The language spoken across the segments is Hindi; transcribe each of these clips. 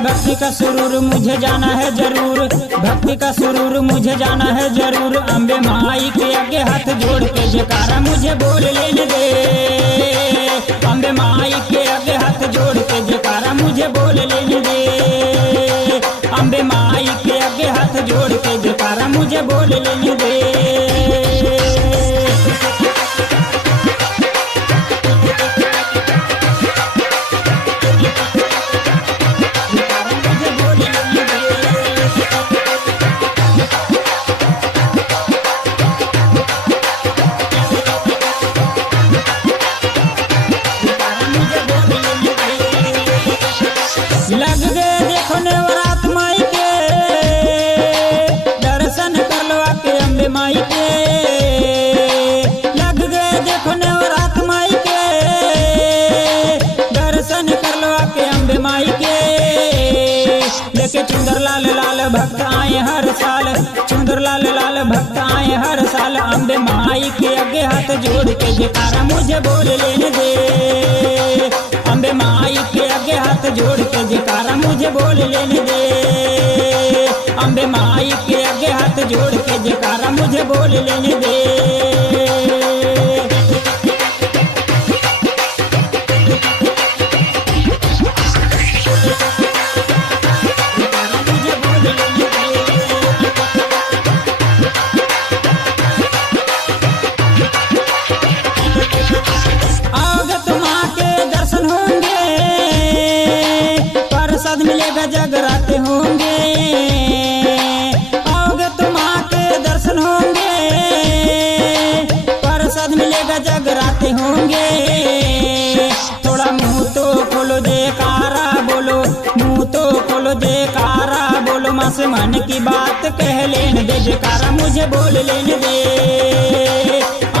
भक्ति का सुरूर मुझे जाना है जरूर, भक्ति का सुरूर मुझे जाना है जरूर। अम्बे माई के आगे हाथ जोड़ के जयकारा मुझे बोल लेने दे। अम्बे माई के आगे हाथ जोड़ के जयकारा मुझे बोल लेने दे। अम्बे माई के आगे हाथ जोड़ के जयकारा मुझे बोल लेने दे। लग गए देखो नवरात माई के, दर्शन कर लो आके अम्बे माई के। लग गए देखो नवरात माई के, दर्शन कर लो आके अम्बे माई के। लेके चुंदर लाल लाल भक्त आए हर साल, चुंदर लाल लाल भक्त आए हर साल। अम्बे माई के आगे हाथ जोड़ के जयकारा मुझे बोल लेने दे। अम्बे माई के आगे हाथ जोड़ के जयकारा मुझे बोल लेने दे। अम्बे माई के आगे हाथ जोड़ के जयकारा मुझे बोल लेने दे। मिलेगा जगराते होंगे, आओगे तुम आके दर्शन होंगे। प्रसाद मिलेगा जगराते होंगे। थोड़ा मुंह तो खोलो जयकारा बोलो, मुंह तो खोलो जयकारा बोलो। माँ से मन की बात कह लेने दे, जयकारा मुझे बोल लेने दे।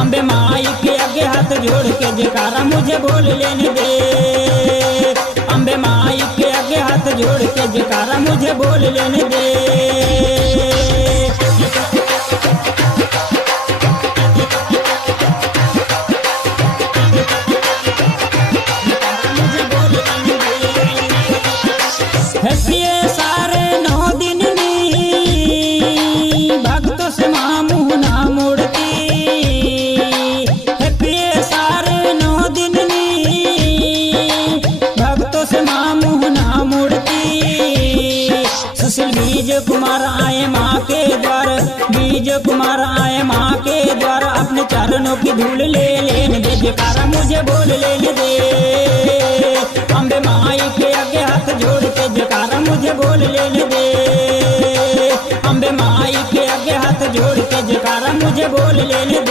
अम्बे माई के आगे हाथ जोड़ के जयकारा मुझे बोल लेने दे। अम्बे माई के आगे हाथ जोड़ के जयकारा मुझे बोल लेने दे। सारे 9 दिन भक्तों से मुँह ना मोड़ती। सारे 9 दिन भक्तों से मुँह ना मोड़ती। सुशील बीज कुमार आए माँ के द्वार, बीज कुमार आए माँ के द्वार। अपने चरणों की धूल ले लेने दे, जयकारा मुझे बोल लेने दे। अम्बे माई के आगे हाथ जोड़ के जयकारा मुझे बोल लेने दे। अम्बे माई के आगे हाथ जोड़ के जयकारा मुझे बोल लेने दे।